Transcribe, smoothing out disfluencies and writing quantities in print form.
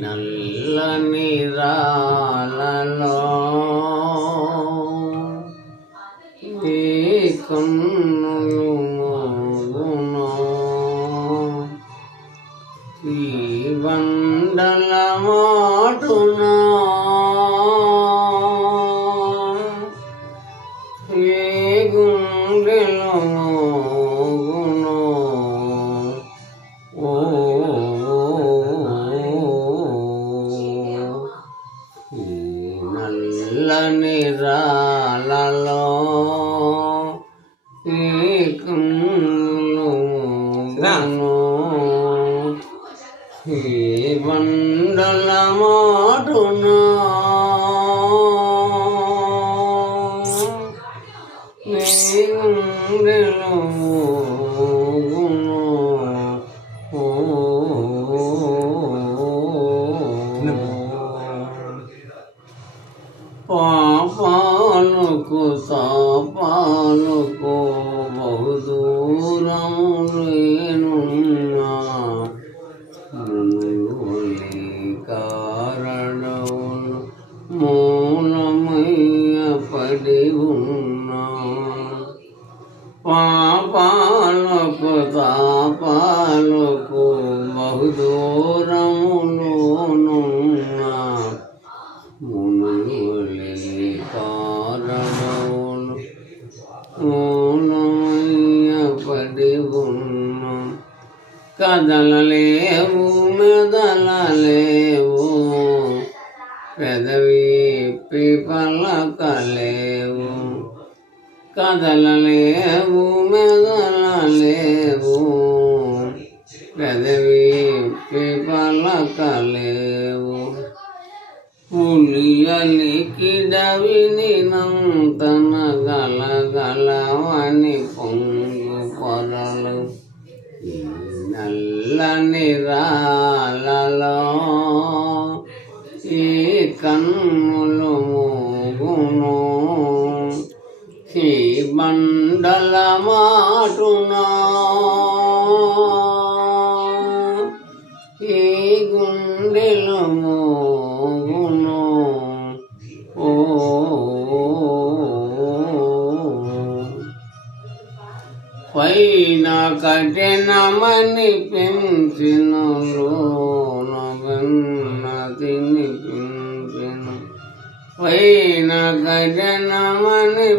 నల్లని రాళ్ళలో ఈ కన్నులు మోగును ఈ బండల మాటున ఏ గుండెలో మోగును ఓ నల్లని రాళ్ళలో ఈ కన్నులు మోగును ఈ బండల మాటున ఈ గుండెలో మోగును పాపాలకు తాపాలకు బహుదూరములేనున్నా మునుగోలి కారణములు మూలమయ్య పడి ఉన్నా పాపాలకు తాపాలకు బహుదూరములోనున్నా మునుగోలి కారణములు మూలమయ్య పడి ఉన్నా కదలలేవు మెదలలేవు పెదవి పలకలేవు కదలలేవు మెదలలేవు పెదవి పలకలేవు పులియలికిడవినినంతన గలగలవని పొంగు పొరలు నల్లని రాళ్ళలో ఈ కన్నులు మోగును ఈ బండల మాటున ఈ గుండెలు మోగును ఓ పైన కఠినమని పెంచిన లోన వెన్న తినిపించిన పైన కఠినమని